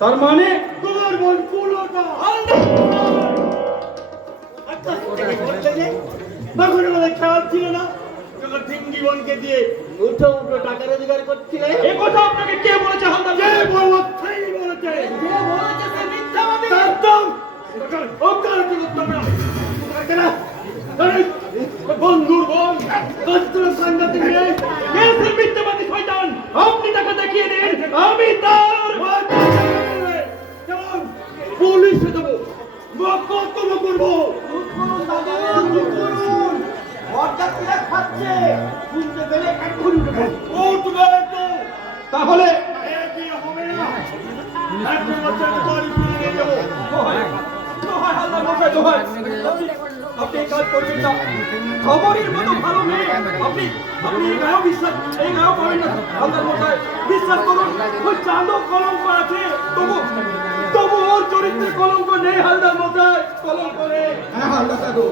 তার মানে তোমার বোন পুরোটা তখন আমাদের খেয়াল ছিল না যখন ঠিঙ্গি বোনকে দিয়ে উঠো উঠো টাকা রোজগার করছিলে। এ কথা আপনাকে কে বলেছে হালদার? কে বলেছে? কে বলেছে সে মিথ্যাবাদী। একদম ওকালতি করতে হবে না। বন্ধুর বোন কত সাংঘাতিক মেয়ে। কে সে মিথ্যাবাদী শয়তান? আপনি তাকে দেখিয়ে দিন, আমি তার পুলিশে দেবো, মকদ্দম করবো। খাচ্ছে শুনতে পেলে এক্ষুনি উঠবে তো। তাহলে হবে না, একটা বছর বাড়ি ফিরে নিয়ে যাবো। হালদার মশাই দোহাই, আপনি এই কাজ করবেন না। খবরের মতো ভালো মেয়ে আপনি এই গায়েও বিশ্বাস, এই গায়েও করেন না হালদার মশাই। বিশ্বাস করুন, ওই চাঁদও কলঙ্ক আছে, তবু ওর চরিত্রে কলঙ্ক নেই হালদার মশাই, কলঙ্ক নেই। হ্যাঁ হালদার দাদু,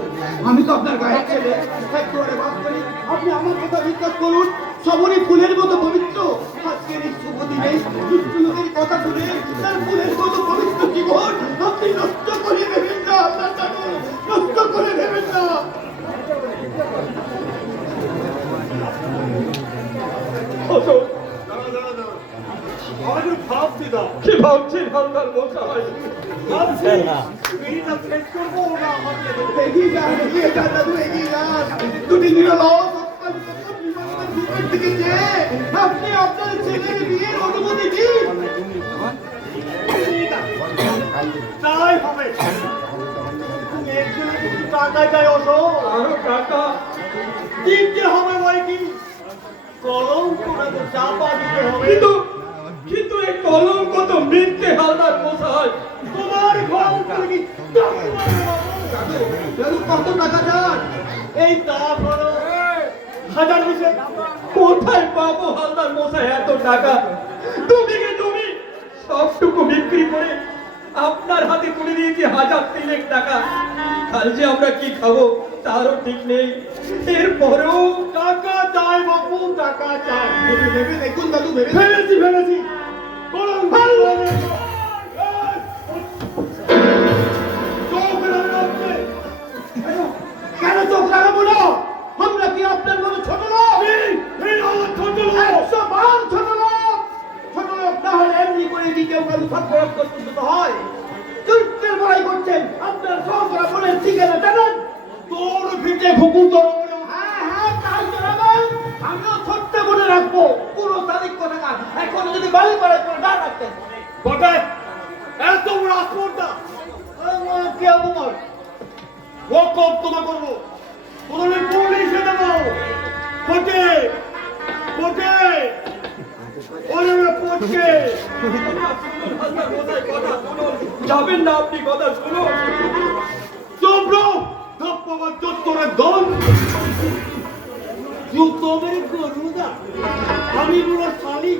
আমি তো আপনার গায়ের ছেলে, একেবারে বাদ করি। আপনি আমার কথা বিশ্বাস করুন, সবরই ফুলের মতো পবিত্র। আজকের এই শুভ দিনে দুষ্ট লোকের কথা শুনে তার ফুলের মতো পবিত্র জীবন আপনি নষ্ট করে দেবেন না হালদার দাদু, নষ্ট করে দেবেন না। অশোক, আমাদের ভাবছি দাও, কি ভাবছেন হালদার মশাই? ভাবছি বিড়িটা শেষ করবো না আমাকে এগিয়ে যান দাদু, এগিয়ে যান। দুটি নিরলস আপনি আপনার ছেলের বিয়ের অনুমতি দিন। তাই হবে, টাকা চাই অটো, আরো টাকা দিতে হবে বইটি, কলঙ্ক চাপা দিতে হবে। কিন্তু এই কলঙ্ক তো মিথ্যে হালদার মশাই। তোমার কলঙ্ক কি কত টাকা চান? এই তা করো 1000 কোথায় পাবো হালদার মশাই এত টাকা? তুমি সবটুকু বিক্রি করে আপনার হাতে তুলে দিয়েছি 1003 টাকা। কাল যে আমরা কি খাবো তারও ঠিক নেই। এরপরেও টাকা চাই বাবু, টাকা চাই। ভেবে দেখুন দাদু, ভেবেছি কলঙ্ক কেন চোখ লাগাবো না? আমরা কি আপনার মতো ছোট লোক? ছোট লোক 100 বার ছোট লোক। ছোট লোক না হলে এমনি করে কি কেউ কারু সৎপ্রয়োগ করতে হয়? চরিত্রের বড়াই করছেন, আপনার সহকরা মনের ঠিকানা জানেন? তোর ভিটে খুকুর তোর। হ্যাঁ তাই জানাবেন, আমিও ছোট্ট মনে রাখবো। পুরো তারিখ টাকা এখন যদি বাড়ি বাড়াই করে না রাখতেন বটে। এত বড় আসপর্দা কি অপমান, ও কর্তব্য করবো, প্রথমে পুলিশে দেবো। ফটে যাবেন না আপনি, কথা শুনুন। আমি পুরো শালি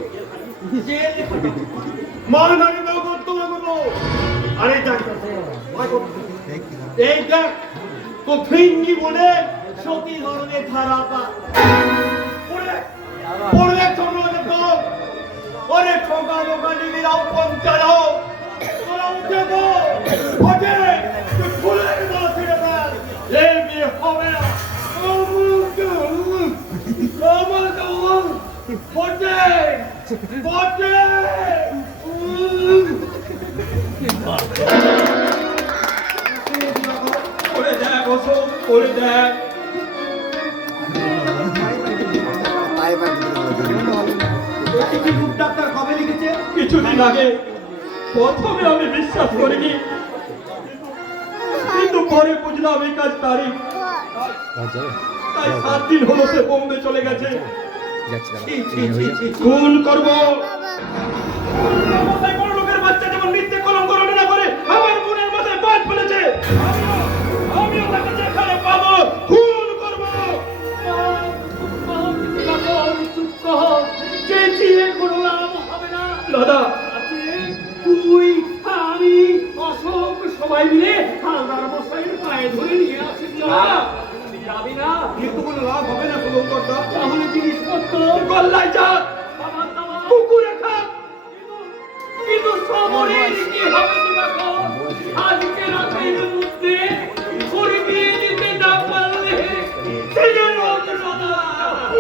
মানহানি কর্তব্য করবো। আরে এই দেখ তো ফিঙ্গি বলে সতী ধরনের ধারাটা পড়লে তোমরা দেখো, ওরে ঠোকা বোকা নিবিরাও পঞ্চায়েত তোরা উঠে গো ওঠে ফুলের মাঝে এই বিয়ে হবে না। করে দেখ অশোক, করে দেখ। ডাক্তার কবে লিখেছে? কিছুদিন আগে। প্রথমে আমি বিশ্বাস করিনি, কিন্তু পরে বুঝলাম এই কাজ তারই। তাই 7 দিন হলো সে বোম্বে চলে গেছে। খুন করবো। কোনো লোকের বাচ্চা যেমন মিথ্যে কলঙ্ক রটনা করে আমার বোনের মাথায় বাজ ফেলেছে, আমিও তাকে যেখানে পাবো খুন করবো। দাদা, তুই আমি অশোক সবাই মিলে হালদার মশাইয়ের পায়ে ধরে নিয়ে আসি। যাবি না? কিন্তু কোনো লাভ হবে না, জিনিসপত্র গল্লায় যাক, পুকুরে খাক, কিন্তু সমরের কি হবে দেখো, আজকে রাতের মধ্যে করে দিয়ে দিতে না পারলে ছেলে লোক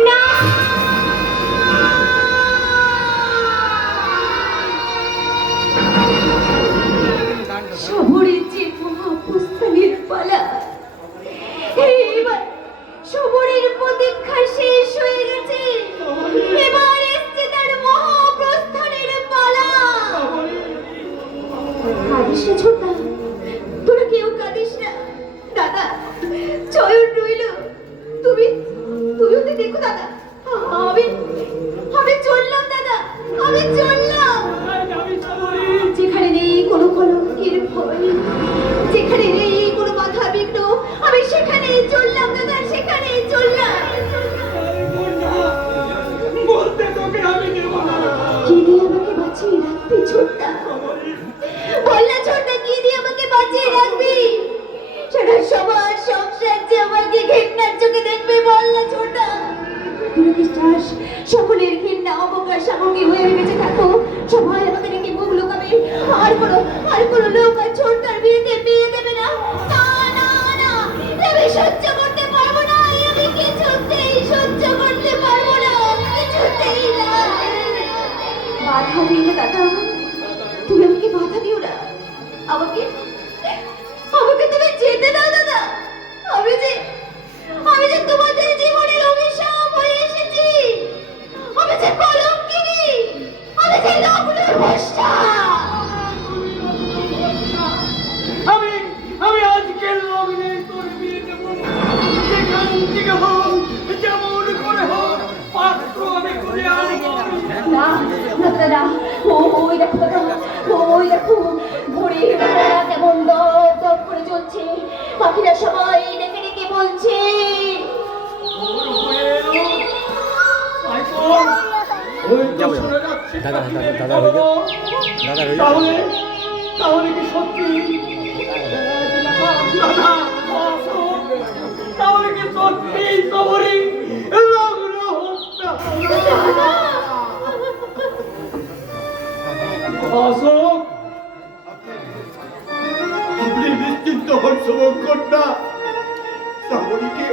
না শহরের যে মহাপুস্তকের পালা এবার শহরের প্রতীক্ষা শেষ হয়ে গেছে, এবার এসছে তার মহাপ্রস্থানের পালা। কাঁদিস না ছোট্টা, তোরা কেউ কাঁদিস না। দাদা চয়ন রইল, তুমিও তো দেখো দাদা, আমি আমি চললাম দাদা, আমি চললাম। যেখানে নেই কোনো কলঙ্কের ভয়, যেখানে নেই কোনো বাধা বিঘ্ন, আমি সেখানেই চললাম দাদা, সেখানেই চললাম। বলতে তোকে আমি দেব না। কি দিয়ে আমাকে বাঁচিয়ে রাখবি ছোট্টা? বল না ছোট্টা, কি দিয়ে আমাকে বাঁচিয়ে রাখবি? সারা সমাজ সংসার যে আমাকে ঘৃণার চোখে দেখবে, বল না ছোট্টা। বিশ্বাস সকলের ঘৃণা অবকাশ সামগ্রী হয়ে গেছে, থাকো সবাই আমাকে রেখে মুখ লুকাবে, আর কোনো লোক আর ছোট্টার বিয়েতে বিয়ে দেবে না। না না না, আমি সহ্য করতে পারবো না, আমি কিছুতেই সহ্য করতে পারবো না, কিছুতেই না। বাধা দিও না দাদা, তুমি আমাকে বাধা দিও না, আমাকে তুমি যেতে দাও দাদা। আমি যে তোমাদের জীবনের অভিশাপ হয়ে এসেছি, আমি যে কলঙ্কিনী, আমি যে লগ্নের ভ্রষ্টা। আমি আজকের লগ্নে তোর বিয়ে দেব, যেখান থেকে হোক, যেমন করে হোক, পাত্র আমি করে আনবো। না না দাদা, ওই দেখো দাদা, ওই দেখো ঘড়ির কাঁটা কেমন দপ দপ করে জ্বলছে, পাখিরা সবাই ডেকে ডেকে বলছে। তাহলে কি সত্যি? তাহলে কি সত্যি তোমারই লগ্ন হত্যা? অশোক, আপনি নিশ্চিন্ত হন শুভঙ্করদা, সামরিকে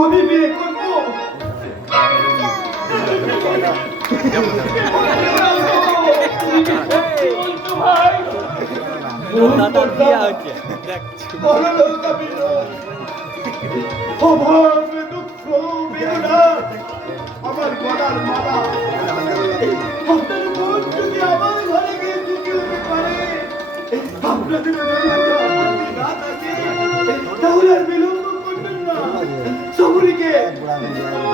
আমি বিয়ে করবো। ভাই দাদার বিয়ে হচ্ছে বড়লোকা বিনোদ, অভাব দুঃখ বেদনা আমার গলার মালা, আপনার মন যদি আমার ঘরে গিয়ে চুকি হতে পারে, আপনাদের আপত্তি না থাকে, তাহলে আর বিলম্ব করবেন না, সামরিকে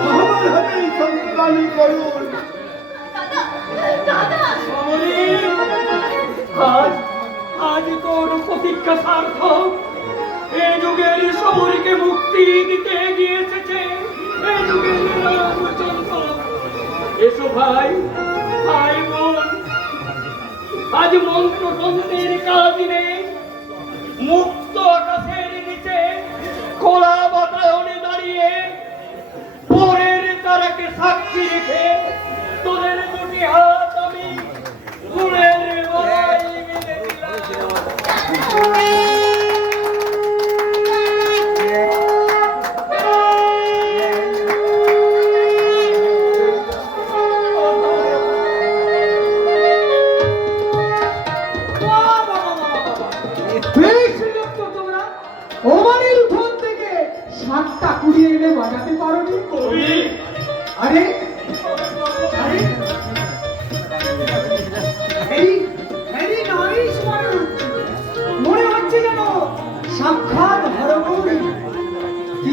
আমার হাতে সন্তান করুন। দাদা আজ তোর প্রতীক্ষা সার্থক। এই যুগের শহরকে মুক্তি দিতে গিয়ে এসেছে এই যুগের রামচন্দ্র। এসো ভাই, ভাই বোন, আজ মন্ত্রতন্ত্রের কাজ নেই, মুক্ত আকাশের নিচে খোলা বাতায়নে দাঁড়িয়ে পরের তারাকে সাক্ষী রেখে তোদের দুটি হাত আমি ফুলের গলায় বেঁধে দিলাম। ওমানের উঠোন থেকে 7টা কুড়িয়ে এনে বাজাতে পারোনি? আরে আরে ভেরি নাইস মনে হচ্ছে যেন সাক্ষাৎ হরগৌরী। কি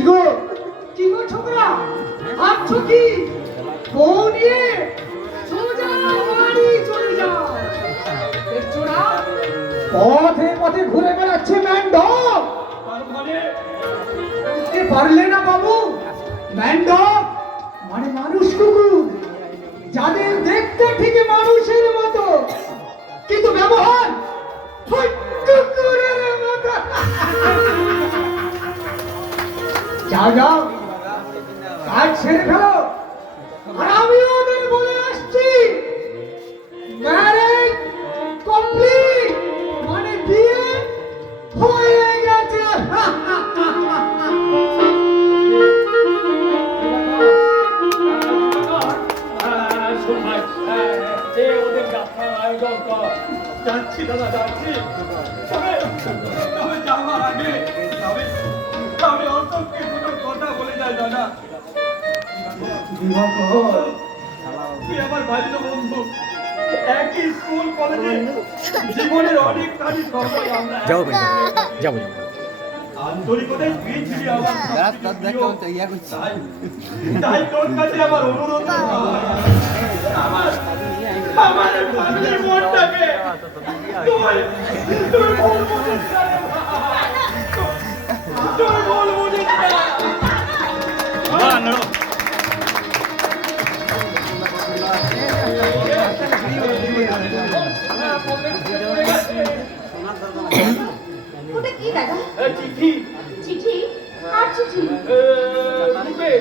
গো ছোকরা, ভাবছো কি? বউ নিয়ে সোজা বাড়ি চলে যাও। দেখছো না পথে পথে ঘুরে বেড়াচ্ছে ম্যান্ডব। বুঝতে পারলে না বাবু? ম্যান্ডব মানে মানুষ কুকুর, যাদের দেখতে ঠিক মানুষের মতো কিন্তু ব্যবহার ঠিক কুকুরের মতো। যাও যাও, কাজ সেরে ফেলো। আর আমি ওদের বলে আসছি, ম্যারেজ কমপ্লিট, মানে বিয়ে হয়ে গেছে। শোন ভাই, এ ওদের যাত্রার আয়োজন কর। যাচ্ছি দাদা, যাচ্ছি। তবে যাওয়ার আগে আমি অন্তকে দুটো কথা বলে যাই দাদা। তুই আমার বাড়িতে বন্ধু, একই স্কুল কলেজে জীবনের অনেক কাজই সময় আমরা যাও ভাই, যাবো আন্তরিকতায় পেয়েছিলি আমার। রাস্তা দেখো তো ইয়া করছি। তাই তোর কাছে আমার অনুরোধ, আমার ফাঁসির মনটাকে তুই ভুল বুঝিস না রে ভাই। তুই ভুল বুঝিস না। ওটা কি দাদা? চিঠি চিঠি? আর চিঠি? রূপে,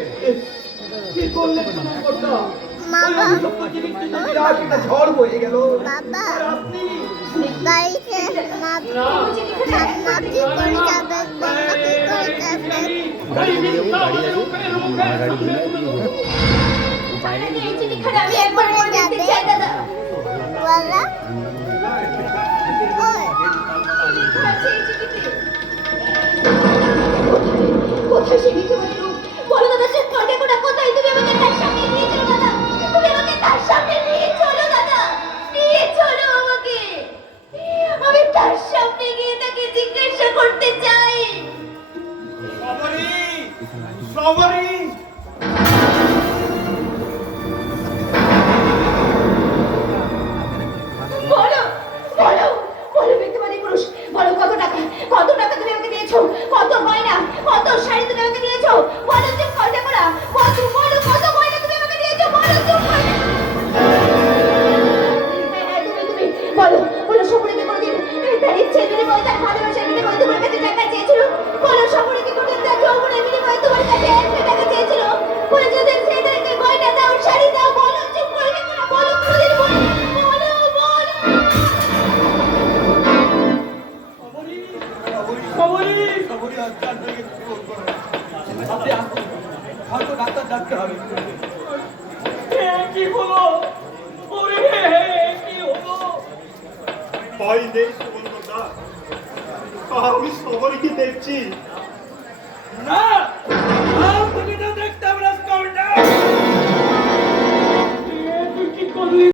কি করলে তুমি করতো? ওই সত্যজীবী বিরাট একটা ঝড় বয়ে গেল। আর আপনি বাড়িতে মা ঠাম্মা কি করে যাবে, বাবা কি করে যাবে? গাড়ি নিয়ে যাবো, গাড়ি যাবো, গাড়ি দিয়ে তাহলে এই চিঠিখানা আমি একবার পড়ে দেখতে চাই দাদা। বলা ওই আছে এই চিঠিতে। কোথায় সে মিথ্যেবাদী রূপ? বলো দাদা, সে স্বর্গে কোথা? কোথায়? তুমি আমাকে তার সামনে নিয়ে চলো দাদা। তুমি আমাকে তার সামনে নিয়ে চলো দাদা। নিয়ে চলো আমাকে। আমি তার সামনে গিয়ে তাকে জিজ্ঞাসা করতে চাই। সবারই বলো, বলো, বলো মিথ্যেবাদী পুরুষ। বলো কত টাকা? কত টাকা তুমি আমাকে দিয়েছো? কত গয়না, কত শাড়ি তুমি আমাকে দিয়েছো? বলো চুপ করতে পারা। বলো, বলো কত গয়না তুমি আমাকে দিয়েছো? বলো চুপ করতে। হ্যাঁ, তুমি বলো, বলো সপরিকে কোনদিন তার ইচ্ছে বিনিময়ে, তার ভালোবাসার বিনিময়ে তোমার কাছে টাকা চেয়েছিল? বলো সপরিকে কোনদিন তার যৌবনের বিনিময়ে তোমার কাছে একটা টাকা চেয়েছিল? বলে যদি সেটাকে গয়না দাও, শাড়ি দাও, বলো চুপ করতে পারা। বলো কোনদিন, বলো, বলো, বলো। সবারই আজকাল থেকে আপনি আসুন, হয়তো ডাক্তার ডাকতে হবে। কি হলো? ওরে কি হলো? ভয় নেই সুবর্ণদা, আমি সবাইকে দেখছি। না,